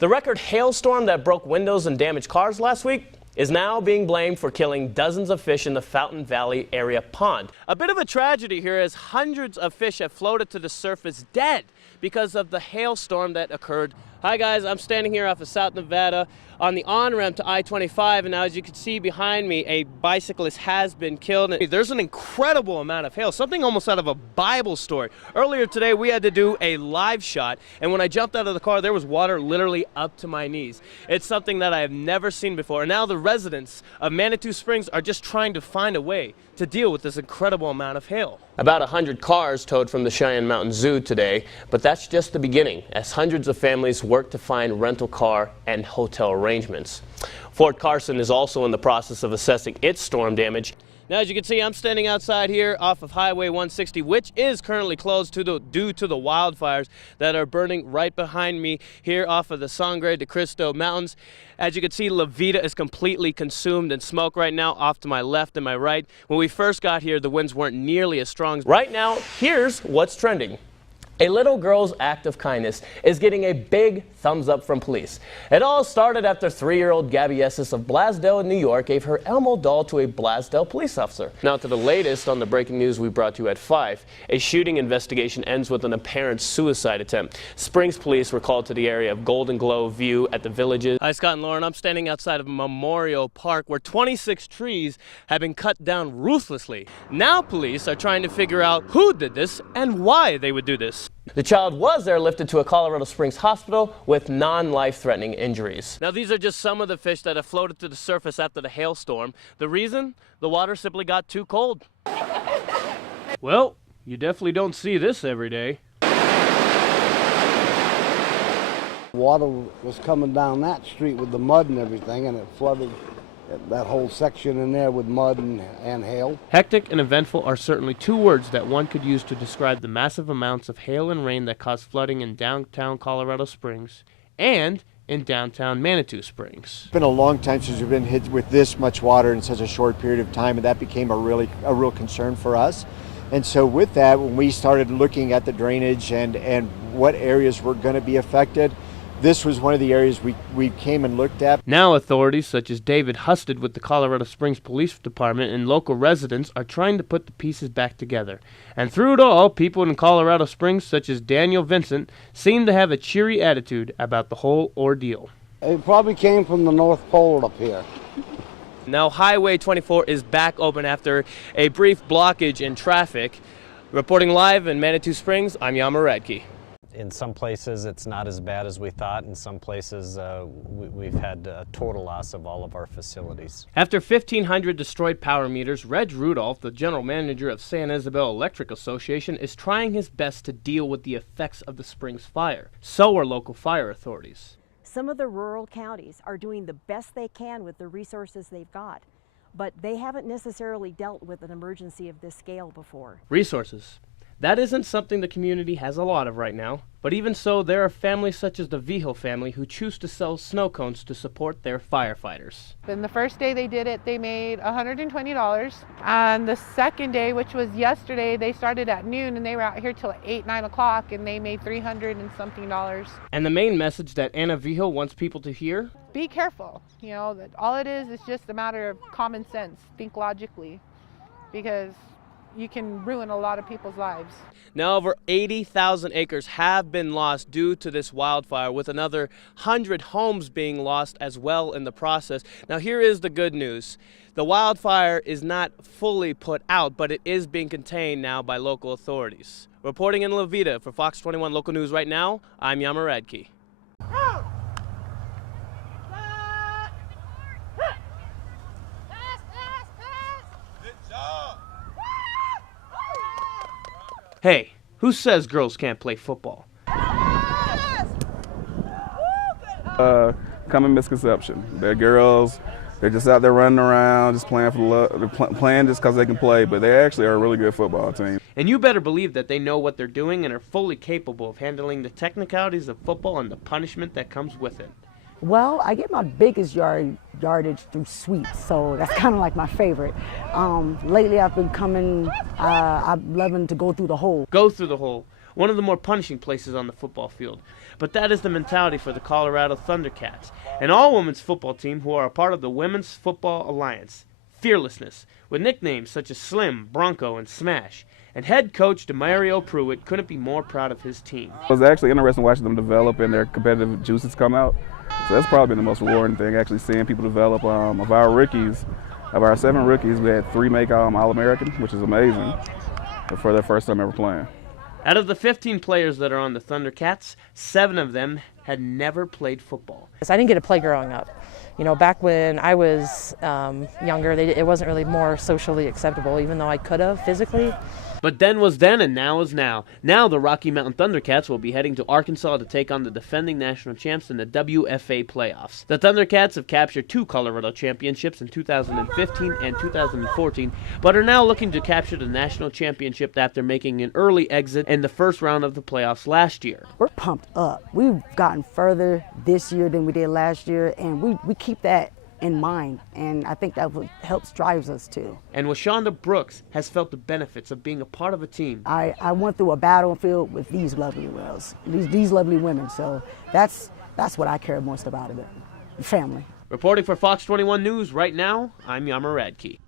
The record hailstorm that broke windows and damaged cars last week is now being blamed for killing dozens of fish in the Fountain Valley area pond. A bit of a tragedy here as hundreds of fish have floated to the surface dead because of the hailstorm that occurred. Hi guys, I'm standing here off of South Nevada on the on-ramp to I-25, and now as you can see behind me, a bicyclist has been killed. There's an incredible amount of hail, something almost out of a Bible story. Earlier today, we had to do a live shot, and when I jumped out of the car, there was water literally up to my knees. It's something that I have never seen before, and now the residents of Manitou Springs are just trying to find a way to deal with this incredible amount of hail. About 100 cars towed from the Cheyenne Mountain Zoo today, but that's just the beginning as hundreds of families work to find rental car and hotel arrangements. Fort Carson is also in the process of assessing its storm damage. Now, as you can see, I'm standing outside here off of Highway 160, which is currently closed due to the wildfires that are burning right behind me here off of the Sangre de Cristo Mountains. As you can see, La Vida is completely consumed in smoke right now off to my left and my right. When we first got here, the winds weren't nearly as strong. Right now, here's what's trending. A little girl's act of kindness is getting a big thumbs up from police. It all started after 3-year-old Gabby Esses of Blasdell in New York gave her Elmo doll to a Blasdell police officer. Now to the latest on the breaking news we brought you at 5. A shooting investigation ends with an apparent suicide attempt. Springs police were called to the area of Golden Glow View at the Villages. Hi, Scott and Lauren. I'm standing outside of Memorial Park where 26 trees have been cut down ruthlessly. Now police are trying to figure out who did this and why they would do this. The child was airlifted to a Colorado Springs hospital with non-life-threatening injuries. Now, these are just some of the fish that have floated to the surface after the hailstorm. The reason? The water simply got too cold. Well, you definitely don't see this every day. Water was coming down that street with the mud and everything, and it flooded that whole section in there with mud and hail. Hectic and eventful are certainly two words that one could use to describe the massive amounts of hail and rain that caused flooding in downtown Colorado Springs and in downtown Manitou Springs. It's been a long time since we've been hit with this much water in such a short period of time, and that became a real concern for us. And so with that, when we started looking at the drainage and what areas were going to be affected, this was one of the areas we came and looked at. Now authorities such as David Husted with the Colorado Springs Police Department and local residents are trying to put the pieces back together. And through it all, people in Colorado Springs such as Daniel Vincent seem to have a cheery attitude about the whole ordeal. It probably came from the North Pole up here. Now Highway 24 is back open after a brief blockage in traffic. Reporting live in Manitou Springs, I'm Yama'S Reel. In some places it's not as bad as we thought. In some places we've had a total loss of all of our facilities. After 1,500 destroyed power meters, Reg Rudolph, the general manager of San Isabel Electric Association, is trying his best to deal with the effects of the Springs fire. So are local fire authorities. Some of the rural counties are doing the best they can with the resources they've got, but they haven't necessarily dealt with an emergency of this scale before. Resources. That isn't something the community has a lot of right now, but even so, there are families such as the Vigil family who choose to sell snow cones to support their firefighters. Then the first day they did it, they made $120. And the second day, which was yesterday, they started at noon and they were out here till 8, 9 o'clock and they made $300 and something. And the main message that Anna Vigil wants people to hear? Be careful. You know, that all it is just a matter of common sense. Think logically, because you can ruin a lot of people's lives. Now over 80,000 acres have been lost due to this wildfire, with another 100 homes being lost as well in the process. Now here is the good news. The wildfire is not fully put out, but it is being contained now by local authorities. Reporting in La Vida for Fox 21 Local News right now, I'm Yama'S Reel. Hey, who says girls can't play football? Common misconception. They're girls. They're just out there running around, just playing for love. They're playing just because they can play, but they actually are a really good football team. And you better believe that they know what they're doing and are fully capable of handling the technicalities of football and the punishment that comes with it. Well, I get my biggest yardage through sweeps, so that's kind of like my favorite. Lately I've been coming, I'm loving to go through the hole. Go through the hole. one of the more punishing places on the football field. But that is the mentality for the Colorado Thundercats, an all-women's football team who are a part of the Women's Football Alliance. Fearlessness, with nicknames such as Slim, Bronco, and Smash. And head coach Demario Pruitt couldn't be more proud of his team. It was actually interesting watching them develop and their competitive juices come out. So that's probably been the most rewarding thing, actually seeing people develop. Of our 7 rookies, we had 3 make All-American, which is amazing for their first time ever playing. Out of the 15 players that are on the Thundercats, 7 of them had never played football. I didn't get to play growing up. You know, back when I was younger, it wasn't really more socially acceptable, even though I could have physically. But then was then and now is now. Now the Rocky Mountain Thundercats will be heading to Arkansas to take on the defending national champs in the WFA playoffs. The Thundercats have captured 2 Colorado championships in 2015 and 2014, but are now looking to capture the national championship after making an early exit in the first round of the playoffs last year. We're pumped up. We've gotten further this year than we did last year, and we keep that in mind, and I think that helps drives us too. And Washonda Brooks has felt the benefits of being a part of a team. I went through a battlefield with these lovely girls, these lovely women, so that's what I care most about it, family. Reporting for Fox 21 News right now, I'm Yama'S Reel.